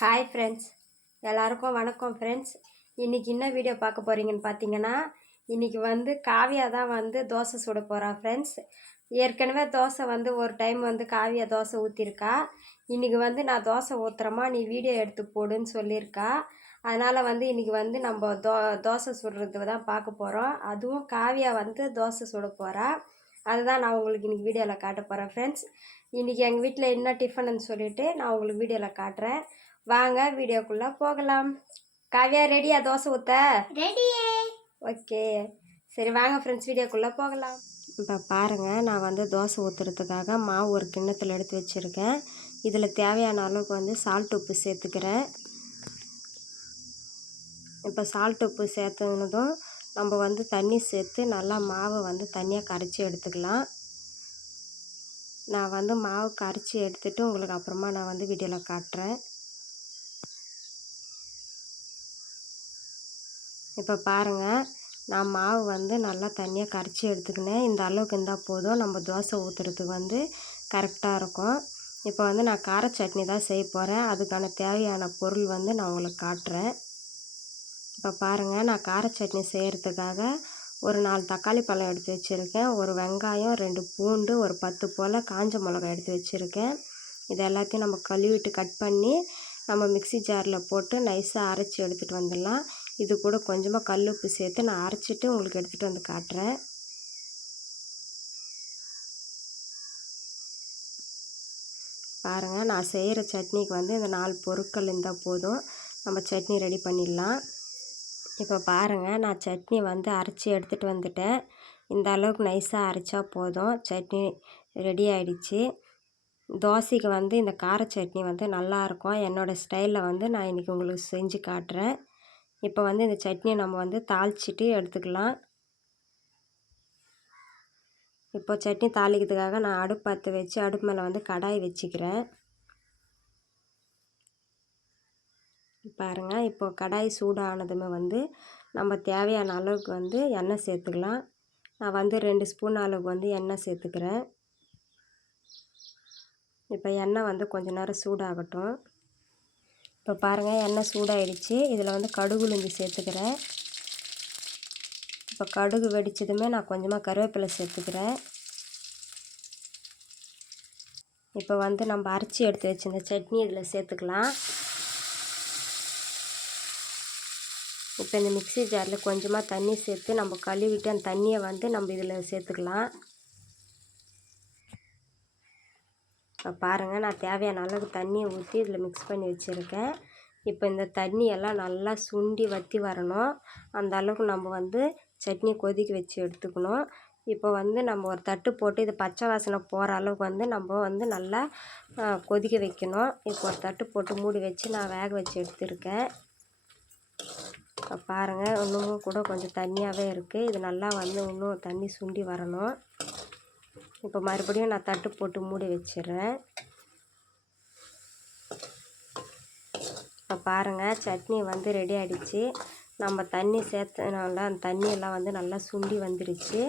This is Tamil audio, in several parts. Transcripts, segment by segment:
ஹாய் ஃப்ரெண்ட்ஸ், எல்லாருக்கும் வணக்கம் ஃப்ரெண்ட்ஸ். இன்றைக்கி என்ன வீடியோ பார்க்க போகிறீங்கன்னு பார்த்தீங்கன்னா, இன்றைக்கி காவியா தான் தோசை சுட போகிறா ஃப்ரெண்ட்ஸ். ஏற்கனவே தோசை ஒரு டைம் காவியா தோசை ஊற்றிருக்கா. இன்றைக்கி நான் தோசை ஊற்றுறமா, நீ வீடியோ எடுத்து போடுன்னு சொல்லியிருக்கா. அதனால் இன்றைக்கி நம்ம தோசை சுடுறது தான் பார்க்க போகிறோம். அதுவும் காவியா தோசை சுட போகிறா. அதுதான் நான் உங்களுக்கு இன்றைக்கி வீடியோவில் காட்ட போகிறேன் ஃப்ரெண்ட்ஸ். இன்றைக்கி எங்கள் வீட்டில் என்ன டிஃபனுன்னு சொல்லிவிட்டு நான் உங்களுக்கு வீடியோவில் காட்டுறேன். வாங்க வீடியோக்குள்ளே போகலாம். காவியா ரெடியா தோசை ஊற்ற? ரெடியே. ஓகே, சரி வாங்க ஃப்ரெண்ட்ஸ் வீடியோக்குள்ளே போகலாம். இப்போ பாருங்கள், நான் தோசை ஊற்றுறதுக்காக மாவு ஒரு கிண்ணத்தில் எடுத்து வச்சுருக்கேன். இதில் தேவையான அளவுக்கு சால்ட் உப்பு சேர்த்துக்கிறேன். இப்போ சால்ட் உப்பு சேர்த்துனதும் நம்ம தண்ணி சேர்த்து நல்லா மாவை தண்ணியாக கரைச்சி எடுத்துக்கலாம். நான் மாவு கரைச்சி எடுத்துகிட்டு உங்களுக்கு அப்புறமா நான் வீடியோவில் காட்டுறேன். இப்போ பாருங்கள், நான் மாவு நல்லா தண்ணியாக கரைச்சி எடுத்துக்கினேன். இந்த அளவுக்கு இருந்தால் போதும், நம்ம தோசை ஊற்றுறதுக்கு கரெக்டாக இருக்கும். இப்போ நான் கார சட்னி தான் செய்ய போகிறேன். அதுக்கான தேவையான பொருள் நான் உங்களுக்கு காட்டுறேன். இப்போ பாருங்கள், நான் கார சட்னி செய்கிறதுக்காக ஒரு 4 தக்காளி பழம் எடுத்து வச்சுருக்கேன். ஒரு வெங்காயம், 2 பூண்டு, ஒரு 10 போல் காஞ்ச மிளகாய் எடுத்து வச்சுருக்கேன். இது எல்லாத்தையும் நம்ம கழுவிட்டு கட் பண்ணி நம்ம மிக்ஸி ஜாரில் போட்டு நைஸாக அரைச்சி எடுத்துகிட்டு வந்துடலாம். இது கூட கொஞ்சமாக கல் உப்பு சேர்த்து நான் அரைச்சிட்டு உங்களுக்கு எடுத்துகிட்டு வந்து காட்டுறேன். பாருங்கள், நான் செய்கிற சட்னிக்கு இந்த 4 பொருட்கள் இருந்தால் போதும், நம்ம சட்னி ரெடி பண்ணிடலாம். இப்போ பாருங்கள், நான் சட்னி அரைச்சி எடுத்துகிட்டு வந்துட்டேன். இந்த அளவுக்கு நைஸாக அரைச்சா போதும், சட்னி ரெடி ஆகிடுச்சு. தோசைக்கு இந்த கார சட்னி நல்லாயிருக்கும். என்னோடய ஸ்டைலில் நான் இன்றைக்கி உங்களுக்கு செஞ்சு காட்டுறேன். இப்போ இந்த சட்னியை நம்ம தாளிச்சிட்டு எடுத்துக்கலாம். இப்போ சட்னி தாளிக்கிறதுக்காக நான் அடுப்பு பற்ற வச்சு அடுப்பு மேலே கடாய் வச்சுக்கிறேன். பாருங்கள், இப்போ கடாய் சூடானதுமே நம்ம தேவையான அளவுக்கு எண்ணெய் சேர்த்துக்கலாம். நான் 2 ஸ்பூன் அளவுக்கு எண்ணெய் சேர்த்துக்கிறேன். இப்போ எண்ணெய் கொஞ்சம் நேரம் சூடாகட்டும். இப்போ பாருங்கள், எண்ணெய் சூடாகிடுச்சு. இதில் கடுகு உளுந்து சேர்த்துக்கிறேன். இப்போ கடுகு வெடித்ததுமே நான் கொஞ்சமாக கருவேப்பிலை சேர்த்துக்கிறேன். இப்போ நம்ம அரைச்சி எடுத்து வச்சிருந்த சட்னி இதில் சேர்த்துக்கலாம். இப்போ இந்த மிக்ஸி ஜாரில் கொஞ்சமாக தண்ணி சேர்த்து நம்ம கழுவிட்டு அந்த தண்ணியை நம்ம இதில் சேர்த்துக்கலாம். இப்போ பாருங்கள், நான் தேவையான அளவுக்கு தண்ணியை ஊற்றி இதில் மிக்ஸ் பண்ணி வச்சுருக்கேன். இப்போ இந்த தண்ணியெல்லாம் நல்லா சுண்டி வற்றி வரணும். அந்த அளவுக்கு நம்ம சட்னி கொதிக்க வச்சு எடுத்துக்கணும். இப்போ நம்ம ஒரு தட்டு போட்டு இது பச்சை வாசனை போகிற அளவுக்கு நம்ம நல்லா கொதிக்க வைக்கணும். இப்போ ஒரு தட்டு போட்டு மூடி வச்சு நான் வேக வச்சு எடுத்துருக்கேன். இப்போ பாருங்கள், இன்னமும் கூட கொஞ்சம் தண்ணியாகவே இருக்குது. இது நல்லா இன்னும் தண்ணி சுண்டி வரணும். இப்போ மறுபடியும் நான் தட்டு போட்டு மூடி வச்சிடுறேன். இப்போ பாருங்கள், சட்னி ரெடி ஆகிடுச்சு. நம்ம தண்ணி சேர்த்தனால அந்த தண்ணியெல்லாம் நல்லா சுண்டி வந்துடுச்சு.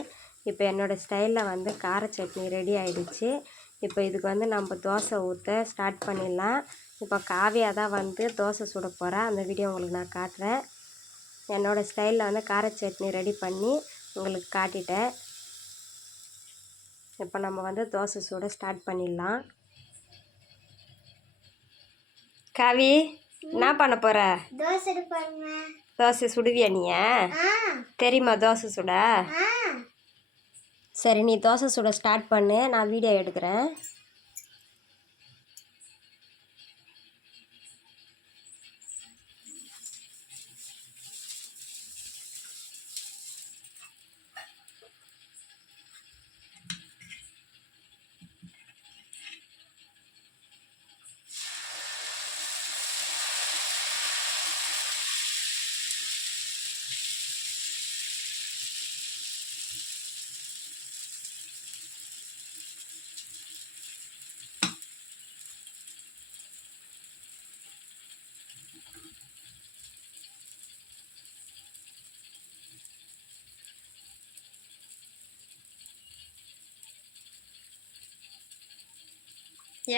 இப்போ என்னோடய ஸ்டைலில் கார சட்னி ரெடி ஆகிடுச்சு. இப்போ இதுக்கு நம்ம தோசை ஊற்ற ஸ்டார்ட் பண்ணிடலாம். இப்போ காவியா தான் தோசை சுட போகிறேன். அந்த வீடியோ உங்களுக்கு நான் காட்டுறேன். என்னோடய ஸ்டைலில் கார சட்னி ரெடி பண்ணி உங்களுக்கு காட்டிட்டேன். இப்போ நம்ம தோசை சுட ஸ்டார்ட் பண்ணிடலாம். காவி, என்ன பண்ண போகிற? தோசை சுடுவியா நீ? தெரியுமா தோசை சுட? சரி, நீ தோசை சுட ஸ்டார்ட் பண்ணு, நான் வீடியோ எடுக்கிறேன்.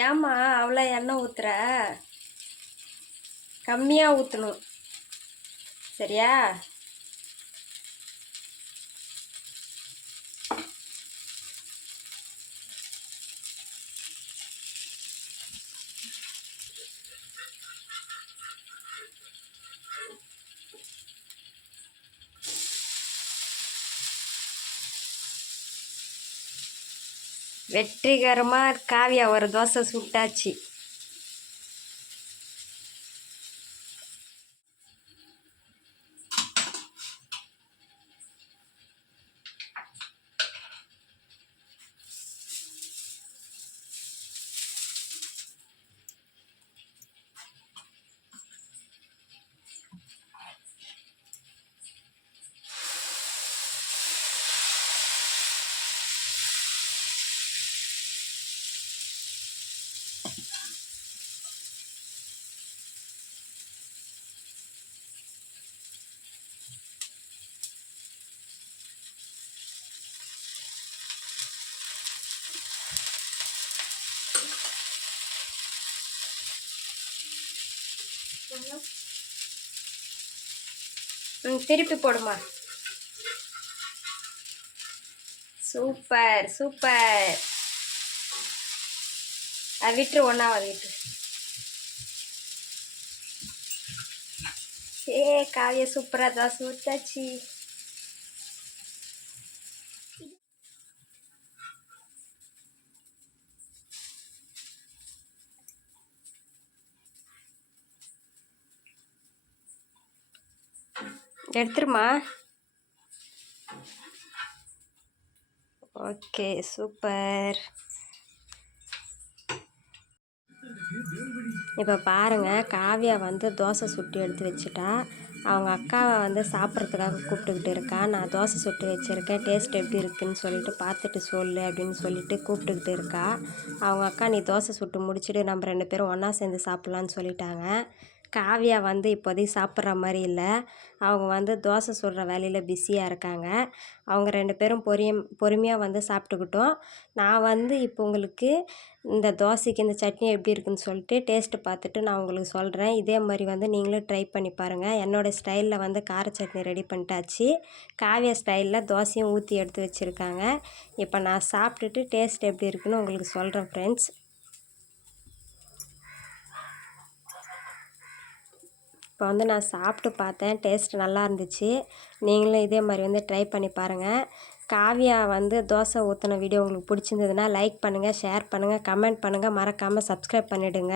ஏம்மா அவ்வளோ எண்ணெய் ஊற்றுற? கம்மியாக ஊற்றணும். சரியா? வெற்றிகரமாக காவியா ஒரு தோசை சுட்டாச்சு. திருப்பி போடுமா. Super super. அது விட்டு ஒன்றாவது விட்டு. காவியா சூப்பராக தோசை ஊத்தாச்சு. எடுத்துருமா. Okay super. இப்போ பாருங்கள், காவியா வந்து தோசை சுட்டு எடுத்து வச்சுட்டா. அவங்க அக்காவை வந்து சாப்பிட்றதுக்காக கூப்பிட்டுக்கிட்டு இருக்கா. நான் தோசை சுட்டு வச்சுருக்கேன், டேஸ்ட் எப்படி இருக்குதுன்னு சொல்லிட்டு பார்த்துட்டு சொல்லு அப்படின்னு சொல்லிட்டு கூப்பிட்டுக்கிட்டு இருக்கா. அவங்க அக்கா நீ தோசை சுட்டு முடிச்சுட்டு நம்ம 2 பேரும் ஒன்றா சேர்ந்து சாப்பிட்லான்னு சொல்லிட்டாங்க. காவியா வந்து இப்போதைக்கு சாப்பிட்ற மாதிரி இல்லை. அவங்க வந்து தோசை சுடுற வேலையில் பிஸியாக இருக்காங்க. அவங்க 2 பேரும் பொறுமையாக வந்து சாப்பிட்டுக்கிட்டோம். நான் வந்து இப்போ உங்களுக்கு இந்த தோசைக்கு இந்த சட்னி எப்படி இருக்குதுன்னு சொல்லிட்டு டேஸ்ட்டு பார்த்துட்டு நான் உங்களுக்கு சொல்கிறேன். இதே மாதிரி வந்து நீங்களும் ட்ரை பண்ணி பாருங்கள். என்னோடய ஸ்டைலில் வந்து கார சட்னி ரெடி பண்ணிட்டாச்சு. காவியா ஸ்டைலில் தோசையும் ஊற்றி எடுத்து வச்சுருக்காங்க. இப்போ நான் சாப்பிட்டுட்டு டேஸ்ட் எப்படி இருக்குதுன்னு உங்களுக்கு சொல்கிறேன் ஃப்ரெண்ட்ஸ். இப்போ வந்து நான் சாப்பிட்டு பார்த்தேன், டேஸ்ட் நல்லா இருந்துச்சு. நீங்களும் இதே மாதிரி வந்து ட்ரை பண்ணி பாருங்கள். காவியா வந்து தோசை ஊற்றின வீடியோ உங்களுக்கு பிடிச்சிருந்ததுன்னா லைக் பண்ணுங்கள், ஷேர் பண்ணுங்கள், கமெண்ட் பண்ணுங்கள், மறக்காமல் சப்ஸ்கிரைப் பண்ணிவிடுங்க.